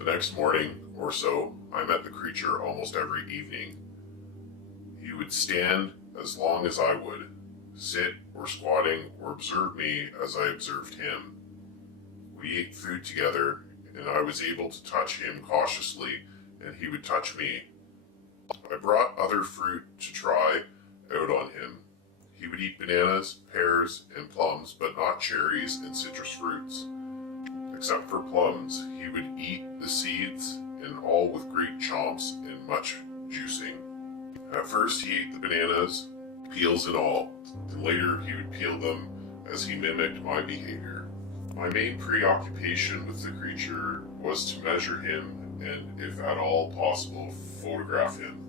The next morning or so, I met the creature almost every evening. He would stand as long as I would, sit or squatting or observe me as I observed him. We ate food together, and I was able to touch him cautiously, and he would touch me. I brought other fruit to try out on him. He would eat bananas, pears, and plums, but not cherries and citrus fruits. Except for plums, he would eat the seeds, and all with great chomps and much juicing. At first he ate the bananas, peels and all, and later he would peel them as he mimicked my behavior. My main preoccupation with the creature was to measure him and, if at all possible, photograph him.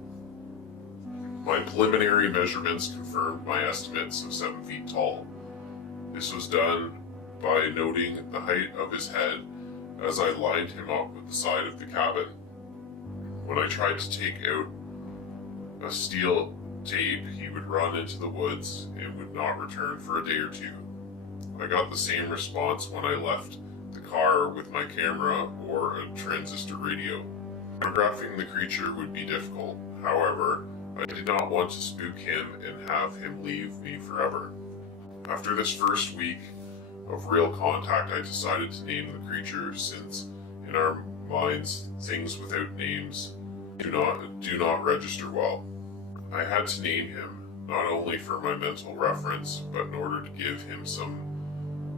My preliminary measurements confirmed my estimates of 7 feet tall. This was done by noting the height of his head as I lined him up with the side of the cabin. When I tried to take out a steel tape, he would run into the woods and would not return for a day or two. I got the same response when I left the car with my camera or a transistor radio. Photographing the creature would be difficult. However, I did not want to spook him and have him leave me forever. After this first week of real contact, I decided to name the creature, since in our minds things without names do not register well. I had to name him, not only for my mental reference, but in order to give him some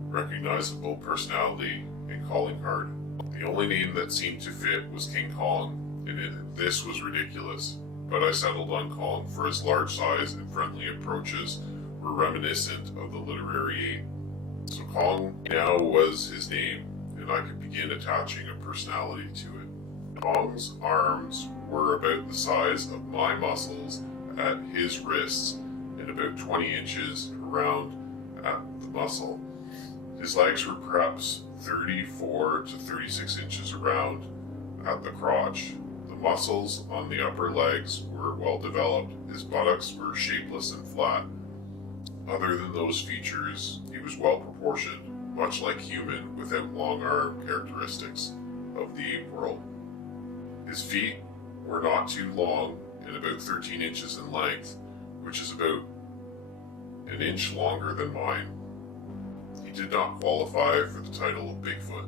recognizable personality and calling card. The only name that seemed to fit was King Kong, and this was ridiculous, but I settled on Kong, for his large size and friendly approaches were reminiscent of the literary ape. So Kong now was his name, and I could begin attaching a personality to it. Kong's arms were about the size of my muscles at his wrists and about 20 inches around at the muscle. His legs were perhaps 34 to 36 inches around at the crotch. The muscles on the upper legs were well developed. His buttocks were shapeless and flat. Other than those features, he was well proportioned, much like human, without long arm characteristics of the ape world. His feet were not too long and about 13 inches in length, which is about an inch longer than mine. He did not qualify for the title of Bigfoot.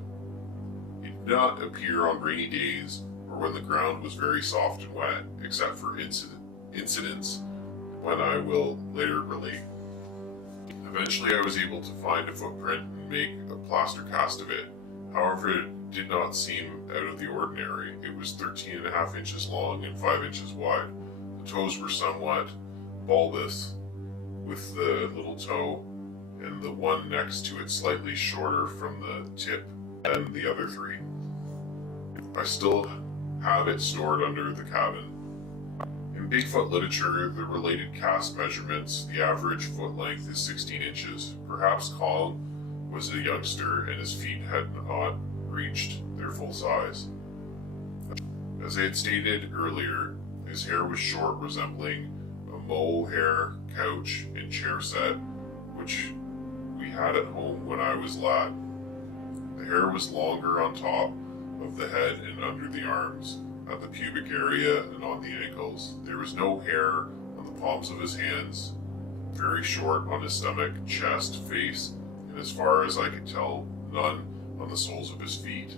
He did not appear on rainy days or when the ground was very soft and wet, except for incidents when I will later relate. Eventually I was able to find a footprint and make a plaster cast of it. However, it did not seem out of the ordinary. It was 13.5 inches long and 5 inches wide. The toes were somewhat bulbous, with the little toe and the one next to it slightly shorter from the tip than the other three. I still have it stored under the cabin. In Bigfoot literature, the related cast measurements, the average foot length is 16 inches. Perhaps Kong was a youngster and his feet had not reached their full size. As I had stated earlier, his hair was short, resembling a mohair couch and chair set, which we had at home when I was lad. The hair was longer on top of the head and under the arms, at the pubic area and on the ankles. There was no hair on the palms of his hands, very short on his stomach, chest, face, and as far as I could tell, none on the soles of his feet.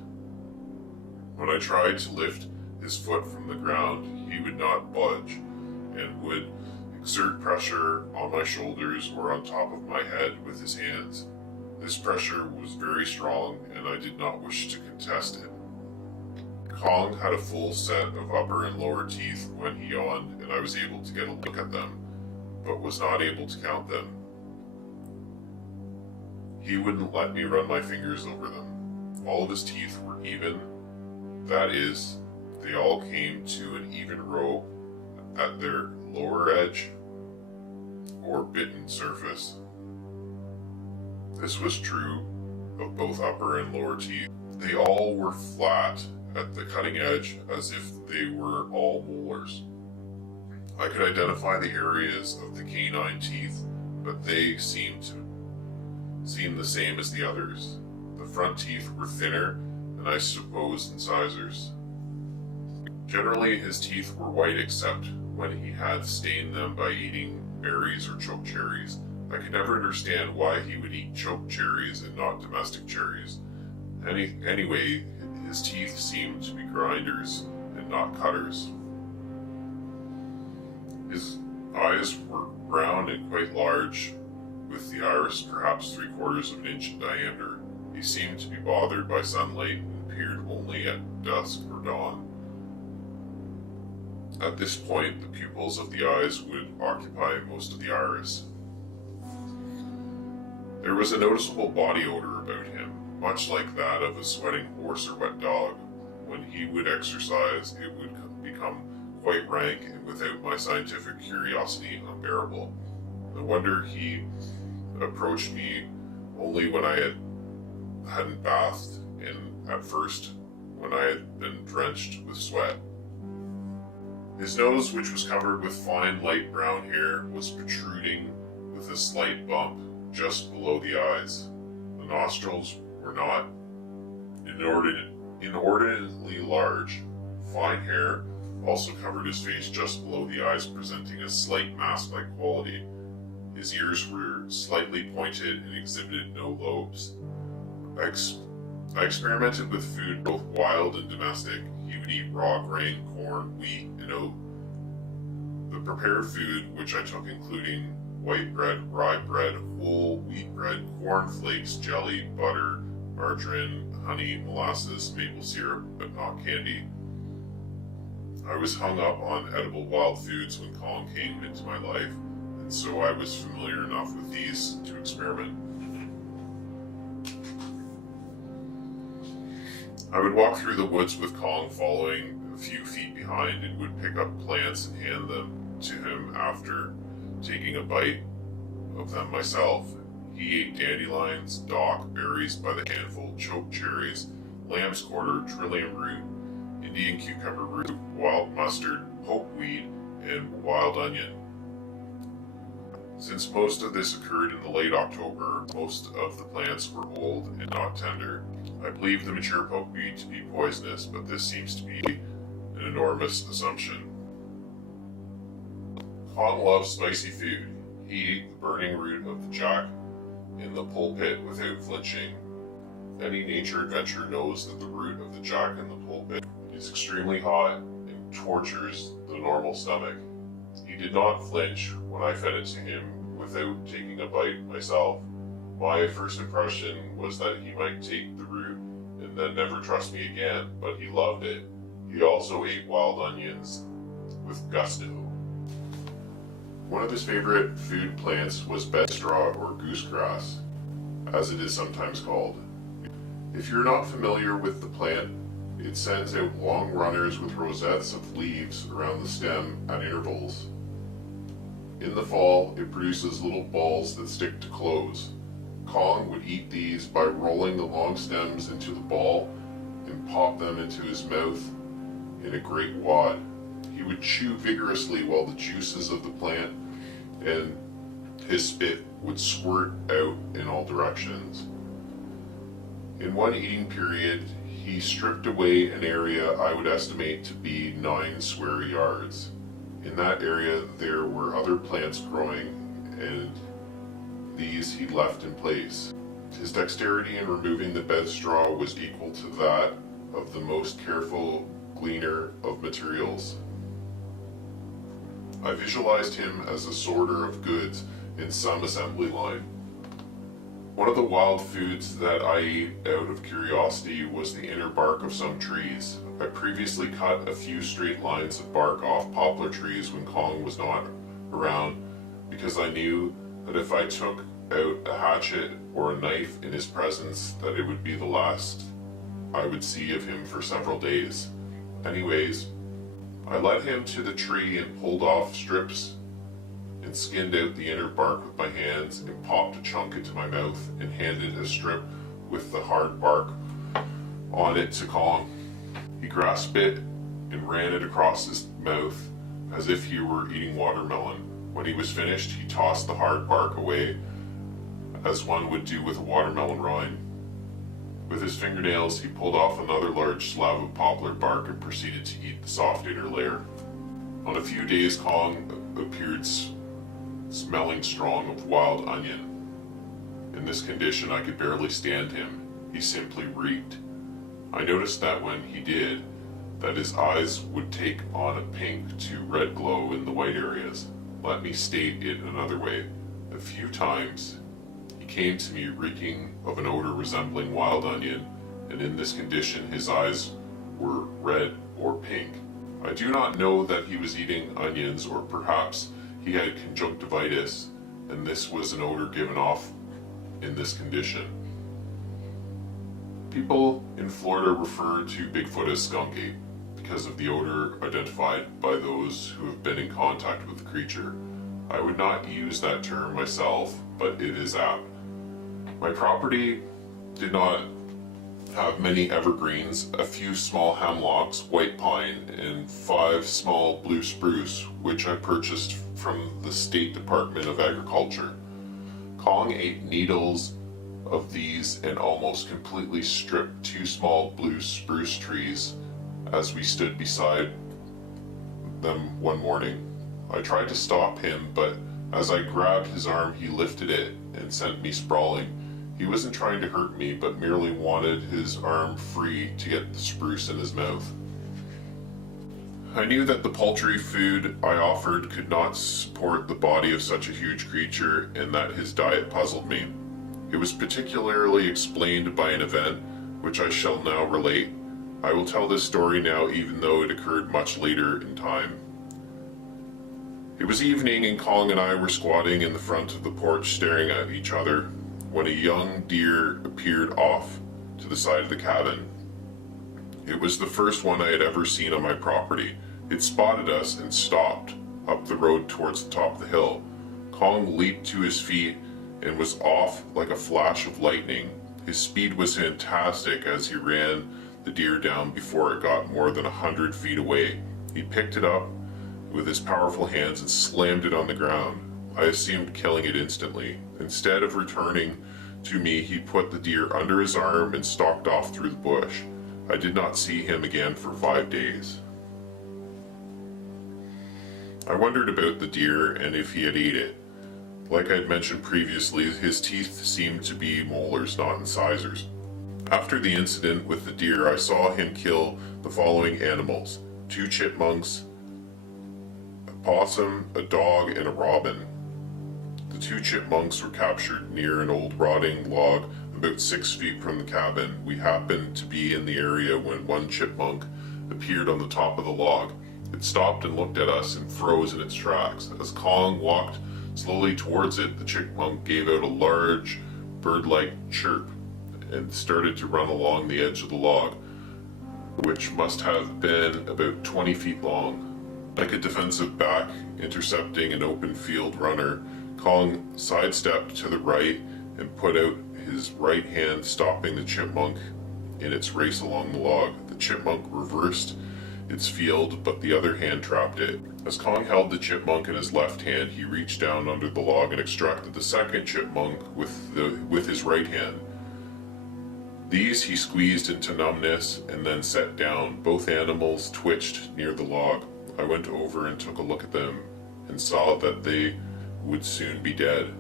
When I tried to lift his foot from the ground, he would not budge and would exert pressure on my shoulders or on top of my head with his hands. This pressure was very strong, and I did not wish to contest it. Kong had a full set of upper and lower teeth when he yawned, and I was able to get a look at them, but was not able to count them. He wouldn't let me run my fingers over them. All of his teeth were even, that is, they all came to an even row at their lower edge or bitten surface. This was true of both upper and lower teeth. They all were flat at the cutting edge, as if they were all molars. I could identify the areas of the canine teeth, but they seemed the same as the others. The front teeth were thinner, and and I suppose incisors. Generally, his teeth were white except when he had stained them by eating berries or choke cherries. I could never understand why he would eat choke cherries and not domestic cherries. Anyway, his teeth seemed to be grinders and not cutters. His eyes were brown and quite large, with the iris perhaps 3/4 of an inch in diameter. He seemed to be bothered by sunlight and appeared only at dusk or dawn. At this point, the pupils of the eyes would occupy most of the iris. There was a noticeable body odor about him, much like that of a sweating horse or wet dog. When he would exercise, it would become quite rank and without my scientific curiosity unbearable. No wonder he approached me only when I hadn't bathed, and at first when I had been drenched with sweat. His nose, which was covered with fine light brown hair, was protruding with a slight bump just below the eyes. The nostrils were not inordinately large. Fine hair also covered his face just below the eyes, presenting a slight mask-like quality. His ears were slightly pointed and exhibited no lobes. I experimented with food, both wild and domestic. He would eat raw grain, corn, wheat, and oat. The prepared food, which I took, including white bread, rye bread, whole wheat bread, corn flakes, jelly, butter, margarine, honey, molasses, maple syrup, but not candy. I was hung up on edible wild foods when Colin came into my life, and so I was familiar enough with these to experiment. I would walk through the woods with Colin following a few feet behind, and would pick up plants and hand them to him after taking a bite of them myself. He ate dandelions, dock, berries by the handful, choke cherries, lamb's quarter, trillium root, Indian cucumber root, wild mustard, pokeweed, and wild onion. Since most of this occurred in the late October, most of the plants were old and not tender. I believe the mature pokeweed to be poisonous, but this seems to be an enormous assumption. Colin loves spicy food. He ate the burning root of the jack in the pulpit without flinching. Any nature adventurer knows that the root of the jack in the pulpit is extremely hot and tortures the normal stomach. He did not flinch when I fed it to him without taking a bite myself. My first impression was that he might take the root and then never trust me again, but he loved it. He also ate wild onions with gusto. One of his favorite food plants was bedstraw or goosegrass, as it is sometimes called. If you're not familiar with the plant, it sends out long runners with rosettes of leaves around the stem at intervals. In the fall, it produces little balls that stick to clothes. Colin would eat these by rolling the long stems into the ball and pop them into his mouth in a great wad. He would chew vigorously while the juices of the plant and his spit would squirt out in all directions. In one eating period, he stripped away an area I would estimate to be 9 square yards. In that area, there were other plants growing, and these he left in place. His dexterity in removing the bedstraw was equal to that of the most careful gleaner of materials. I visualized him as a sorter of goods in some assembly line. One of the wild foods that I ate out of curiosity was the inner bark of some trees. I previously cut a few straight lines of bark off poplar trees when Colin was not around, because I knew that if I took out a hatchet or a knife in his presence, that it would be the last I would see of him for several days. Anyways, I led him to the tree and pulled off strips and skinned out the inner bark with my hands and popped a chunk into my mouth and handed a strip with the hard bark on it to Colin. He grasped it and ran it across his mouth as if he were eating watermelon. When he was finished, he tossed the hard bark away as one would do with a watermelon rind. With his fingernails, he pulled off another large slab of poplar bark and proceeded to eat the soft inner layer. On a few days, Kong appeared smelling strong of wild onion. In this condition, I could barely stand him. He simply reeked. I noticed that when he did, that his eyes would take on a pink to red glow in the white areas. Let me state it another way. A few times, he came to me reeking of an odor resembling wild onion, and in this condition his eyes were red or pink. I do not know that he was eating onions, or perhaps he had conjunctivitis, and this was an odor given off in this condition. People in Florida refer to Bigfoot as skunky because of the odor identified by those who have been in contact with the creature. I would not use that term myself, but it is apt. My property did not have many evergreens, a few small hemlocks, white pine, and 5 small blue spruce, which I purchased from the State Department of Agriculture. Kong ate needles of these and almost completely stripped 2 small blue spruce trees as we stood beside them one morning. I tried to stop him, but as I grabbed his arm, he lifted it and sent me sprawling. He wasn't trying to hurt me, but merely wanted his arm free to get the spruce in his mouth. I knew that the paltry food I offered could not support the body of such a huge creature, and that his diet puzzled me. It was particularly explained by an event, which I shall now relate. I will tell this story now, even though it occurred much later in time. It was evening, and Kong and I were squatting in the front of the porch staring at each other, when a young deer appeared off to the side of the cabin. It was the first one I had ever seen on my property. It spotted us and stopped up the road towards the top of the hill. Kong leaped to his feet and was off like a flash of lightning. His speed was fantastic as he ran the deer down before it got more than 100 feet away. He picked it up with his powerful hands and slammed it on the ground. I assumed killing it instantly. Instead of returning to me, he put the deer under his arm and stalked off through the bush. I did not see him again for 5 days. I wondered about the deer and if he had ate it. Like I had mentioned previously, his teeth seemed to be molars, not incisors. After the incident with the deer, I saw him kill the following animals: 2 chipmunks, a possum, a dog, and a robin. The 2 chipmunks were captured near an old rotting log about 6 feet from the cabin. We happened to be in the area when one chipmunk appeared on the top of the log. It stopped and looked at us and froze in its tracks. As Kong walked slowly towards it, the chipmunk gave out a large bird-like chirp and started to run along the edge of the log, which must have been about 20 feet long. Like a defensive back intercepting an open field runner, Kong sidestepped to the right and put out his right hand, stopping the chipmunk in its race along the log. The chipmunk reversed its field, but the other hand trapped it. As Kong held the chipmunk in his left hand, he reached down under the log and extracted the second chipmunk with his right hand. These he squeezed into numbness and then set down. Both animals twitched near the log. I went over and took a look at them and saw that they would soon be dead.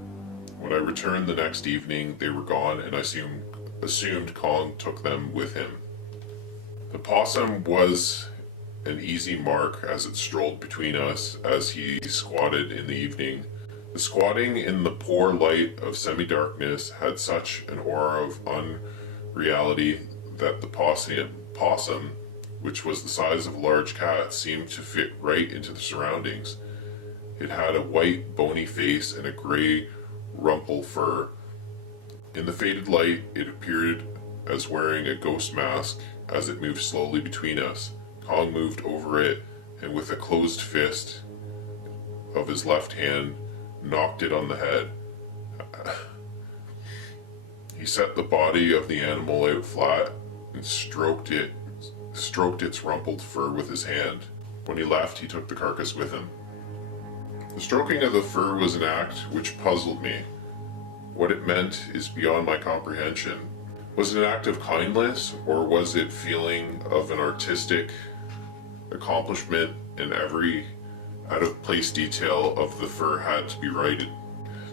When I returned the next evening, they were gone, and I assumed Kong took them with him. The possum was an easy mark as it strolled between us as he squatted in the evening. The squatting in the poor light of semi-darkness had such an aura of unreality that the possum, which was the size of a large cat, seemed to fit right into the surroundings. It had a white, bony face and a gray, rumpled fur. In the faded light, it appeared as wearing a ghost mask as it moved slowly between us. Kong moved over it and with a closed fist of his left hand knocked it on the head. He set the body of the animal out flat and stroked its rumpled fur with his hand. When he left, he took the carcass with him. The stroking of the fur was an act which puzzled me. What it meant is beyond my comprehension. Was it an act of kindness, or was it feeling of an artistic accomplishment, and every out-of-place detail of the fur had to be righted?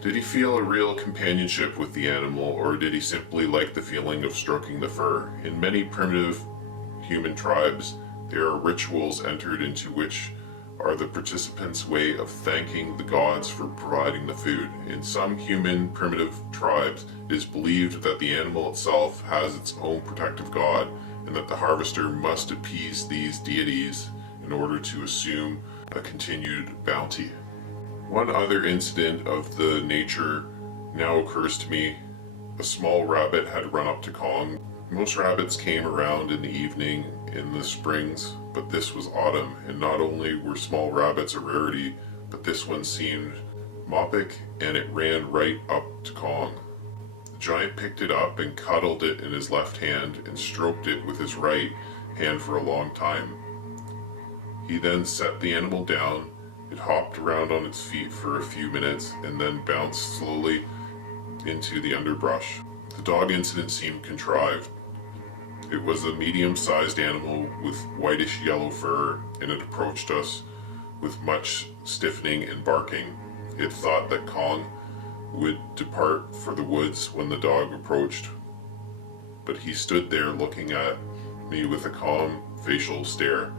Did he feel a real companionship with the animal, or did he simply like the feeling of stroking the fur? In many primitive human tribes, there are rituals entered into which are the participants' way of thanking the gods for providing the food. In some human primitive tribes, it is believed that the animal itself has its own protective god, and that the harvester must appease these deities in order to assume a continued bounty. One other incident of the nature now occurs to me. A small rabbit had run up to Kong. Most rabbits came around in the evening in the springs, but this was autumn, and not only were small rabbits a rarity, but this one seemed myopic, and it ran right up to Kong. The giant picked it up and cuddled it in his left hand and stroked it with his right hand for a long time. He then set the animal down. It hopped around on its feet for a few minutes and then bounced slowly into the underbrush. The dog incident seemed contrived. It was a medium-sized animal with whitish-yellow fur, and it approached us with much stiffening and barking. It thought that Kong would depart for the woods when the dog approached, but he stood there looking at me with a calm facial stare.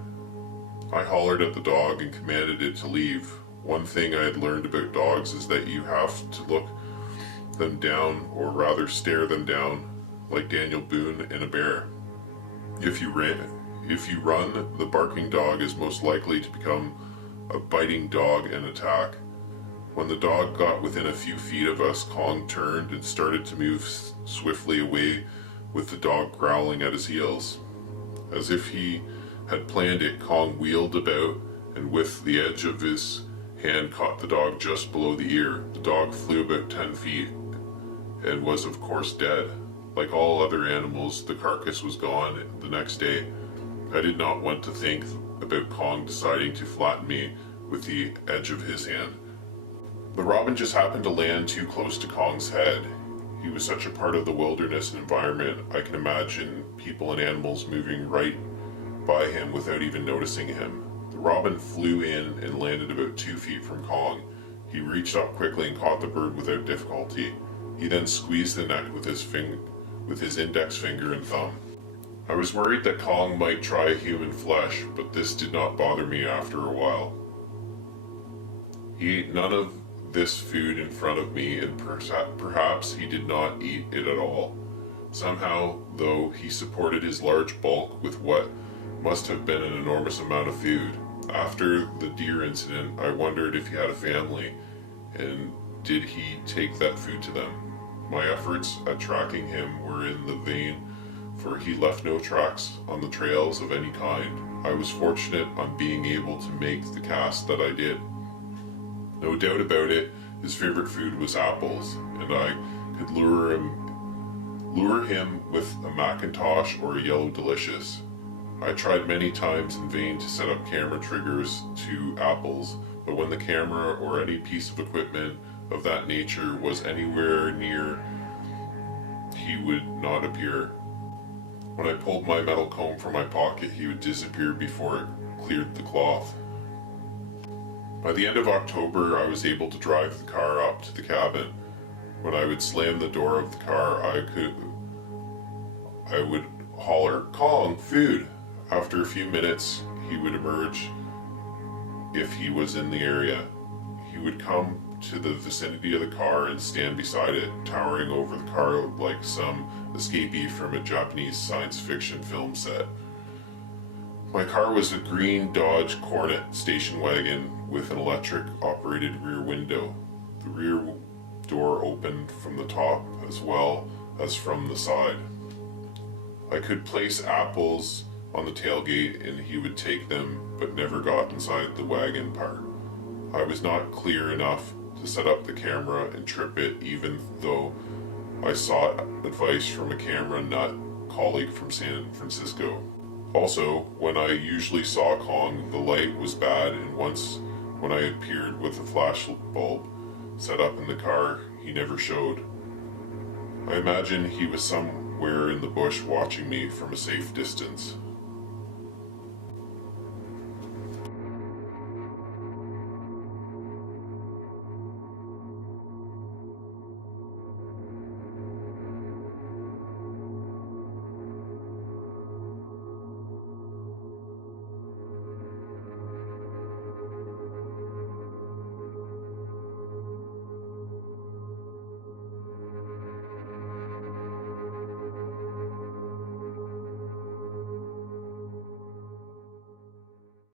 I hollered at the dog and commanded it to leave. One thing I had learned about dogs is that you have to look them down, or rather stare them down, like Daniel Boone in a bear. If you run, the barking dog is most likely to become a biting dog and attack. When the dog got within a few feet of us, Kong turned and started to move swiftly away, with the dog growling at his heels. As if he had planned it, Kong wheeled about and with the edge of his hand caught the dog just below the ear. The dog flew about 10 feet and was of course dead. Like all other animals, the carcass was gone the next day. I did not want to think about Kong deciding to flatten me with the edge of his hand. The robin just happened to land too close to Kong's head. He was such a part of the wilderness and environment, I can imagine people and animals moving right by him without even noticing him. The robin flew in and landed about 2 feet from Kong. He reached up quickly and caught the bird without difficulty. He then squeezed the neck with his index finger and thumb. I was worried that Kong might try human flesh, but this did not bother me after a while. He ate none of this food in front of me, and perhaps he did not eat it at all. Somehow, though, he supported his large bulk with what must have been an enormous amount of food. After the deer incident, I wondered if he had a family, and did he take that food to them. My efforts at tracking him were in the vain, for he left no tracks on the trails of any kind. I was fortunate on being able to make the cast that I did. No doubt about it, his favorite food was apples, and I could lure him with a Macintosh or a Yellow Delicious. I tried many times in vain to set up camera triggers to apples, but when the camera or any piece of equipment of that nature was anywhere near, he would not appear. When I pulled my metal comb from my pocket, he would disappear before it cleared the cloth. By the end of October, I was able to drive the car up to the cabin. When I would slam the door of the car, I would holler, "Kong, food!" After a few minutes, he would emerge if he was in the area. He would come to the vicinity of the car and stand beside it, towering over the car like some escapee from a Japanese science fiction film set. My car was a green Dodge Cornet station wagon with an electric-operated rear window. The rear door opened from the top as well as from the side. I could place apples on the tailgate and he would take them, but never got inside the wagon part. I was not clear enough to set up the camera and trip it, even though I sought advice from a camera nut colleague from San Francisco. Also, when I usually saw Kong, the light was bad, and once when I appeared with a flash bulb set up in the car, he never showed. I imagine he was somewhere in the bush watching me from a safe distance.